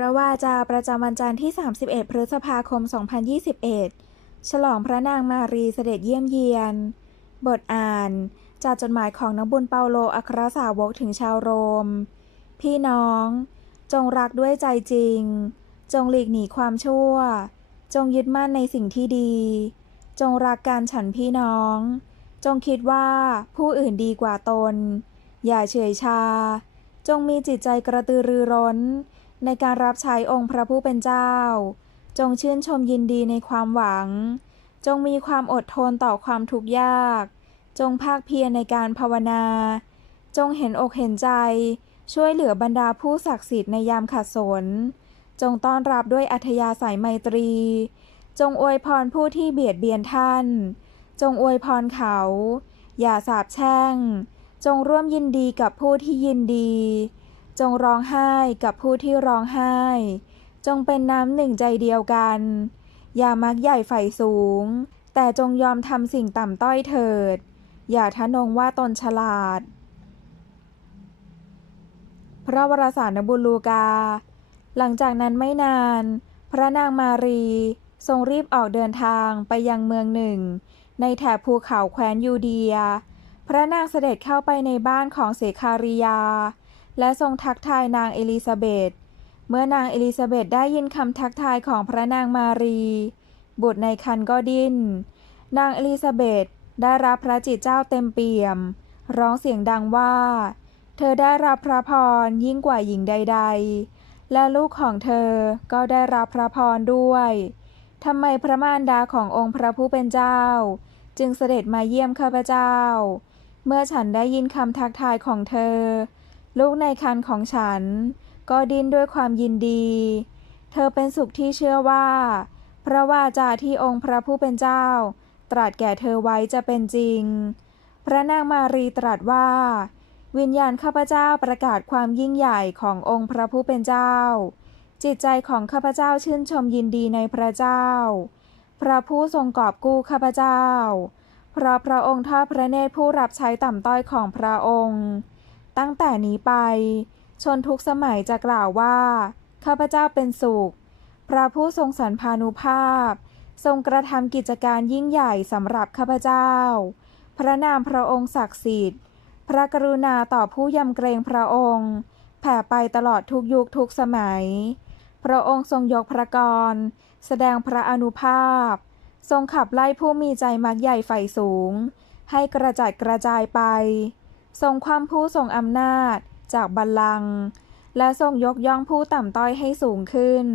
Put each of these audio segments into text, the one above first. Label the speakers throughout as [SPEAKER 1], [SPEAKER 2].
[SPEAKER 1] ระวาจาประจำวันจันทร์ที่ 31 พฤษภาคม 2021 ฉลองพระนางมารีเสด็จเยี่ยมเยียน บทอ่าน จากจดหมายของนักบุญเปาโลอัครสาวกถึงชาวโรม พี่น้อง จงรักด้วยใจจริง จงหลีกหนีความชั่ว จงยึดมั่นในสิ่งที่ดี จงรักการฉันพี่น้อง จงคิดว่าผู้อื่นดีกว่าตน อย่าเฉยชา จงมีจิตใจกระตือรือร้น ในการรับใช้องค์พระผู้เป็นเจ้า จงชื่นชมยินดีในความหวัง จงมีความอดทนต่อความทุกข์ยาก จงภาคเพียรในการภาวนา จงเห็นอกเห็นใจ ช่วยเหลือบรรดาผู้ศักดิ์สิทธิ์ในยามขัดสน จงต้อนรับด้วยอัธยาศัยไมตรี จงอวยพรผู้ที่เบียดเบียนท่าน จงอวยพรเขา อย่าสาปแช่ง จงร่วมยินดีกับผู้ที่ยินดี จงร้องไห้กับผู้ที่ร้องไห้ จงเป็นน้ำหนึ่งใจเดียวกัน อย่ามักใหญ่ไฟสูง แต่จงยอมทำสิ่งต่ำต้อยเถิด อย่าทะนงว่าตนฉลาด พระวรสารนบุญลูกา หลังจากนั้นไม่นาน พระนางมารี ทรงรีบออกเดินทางไปยังเมืองหนึ่ง ในแถบภูเขาแคว้นยูเดีย พระนางเสด็จเข้าไปในบ้านของเสคาริยา และทรงทักทายนางเอลิซาเบธเมื่อนางเอลิซาเบธได้ยินคำทักทายของพระนางมารี บุตรในคันก็ดิ้น นางเอลิซาเบธได้รับพระจิตเจ้าเต็มเปี่ยม ร้องเสียงดังว่า เธอได้รับพระพรยิ่งกว่าหญิงใด ๆ และลูกของเธอก็ได้รับพระพรด้วยทำไมพระมารดาขององค์พระผู้เป็นเจ้า จึงเสด็จมาเยี่ยมข้าพเจ้า เมื่อฉันได้ยินคำทักทายของเธอ ลูกในคันของฉัน ก็ดิ้นด้วยความยินดี เธอเป็นสุขที่เชื่อว่า พระวาจาที่องค์พระผู้เป็นเจ้า ตรัสแก่เธอไว้จะเป็นจริง พระนางมารีตรัสว่า วิญญาณข้าพเจ้าประกาศความยิ่งใหญ่ขององค์พระผู้เป็นเจ้า จิตใจของข้าพเจ้าชื่นชมยินดีในพระเจ้า พระผู้ทรงกอบกู้ข้าพเจ้า เพราะพระองค์ทอดพระเนตรผู้รับใช้ต่ำต้อยของพระองค์ ตั้งแต่นี้ไป ชนทุกสมัยจะกล่าวว่า ข้าพเจ้าเป็นสุข พระผู้ทรงสรรพานุภาพ ทรงกระทำกิจการยิ่งใหญ่สำหรับข้าพเจ้า พระนามพระองค์ศักดิ์สิทธิ์ พระกรุณาต่อผู้ยำเกรงพระองค์ แผ่ไปตลอดทุกยุคทุกสมัย พระองค์ทรงยกพระกร แสดงพระอนุภาพ ทรงขับไล่ผู้มีใจมักใหญ่ไฟสูง ให้กระจัดกระจายไป ทรงความผู้ทรงอำนาจจากบัลลังก์และทรงยกย่องผู้ต่ำต้อยให้สูงขึ้น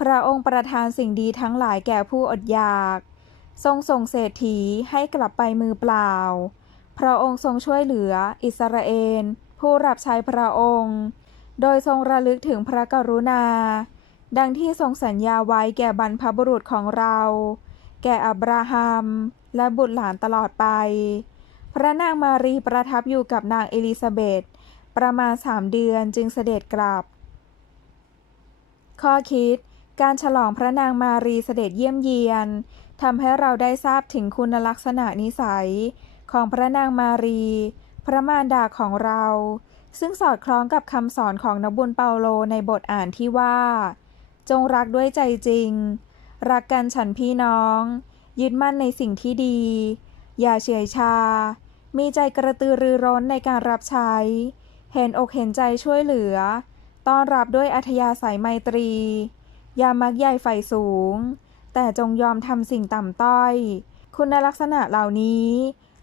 [SPEAKER 1] พระองค์ประทานสิ่งดีทั้งหลายแก่ผู้อดอยาก ทรงส่งเศรษฐีให้กลับไปมือเปล่า พระองค์ทรงช่วยเหลืออิสราเอล ผู้รับใช้พระองค์ โดยทรงระลึกถึงพระกรุณา ดังที่ทรงสัญญาไว้แก่บรรพบุรุษของเรา แก่อับราฮัม และบุตรหลานตลอดไป พระนางมารีประทับอยู่กับนางเอลิซาเบธประมาณสามเดือนจึงเสด็จกลับ ข้อคิด การฉลองพระนางมารีเสด็จเยี่ยมเยียนทำให้เราได้ทราบถึงคุณลักษณะนิสัย ของพระนางมารี พระมารดาของเรา ซึ่งสอดคล้องกับคำสอนของนบุญเปาโลในบทอ่านที่ว่า จงรักด้วยใจจริง รักกันฉันพี่น้อง ยึดมั่นในสิ่งที่ดี อย่าเฉยชา มีใจกระตือรือร้นในการรับใช้ เห็นอกเห็นใจช่วยเหลือ ต้อนรับด้วยอัธยาศัยไมตรี อย่ามักใหญ่ไฟสูง แต่จงยอมทำสิ่งต่ำต้อย คุณลักษณะเหล่านี้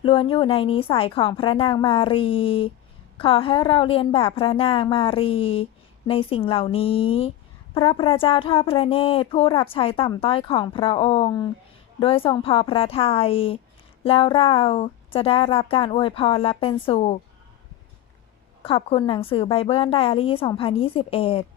[SPEAKER 1] ล้วนอยู่ในนิสัยของพระนางมารี ขอให้เราเรียนแบบพระนางมารี ในสิ่งเหล่านี้พระพระเจ้าทอดพระเนตรผู้รับใช้ต่ำต้อยของพระองค์ โดยทรงพอพระทยัย แล้วเราจะได้รับการอวยพรและเป็นสุข ขอบคุณหนังสือไบเบิลไดอารี่ 2021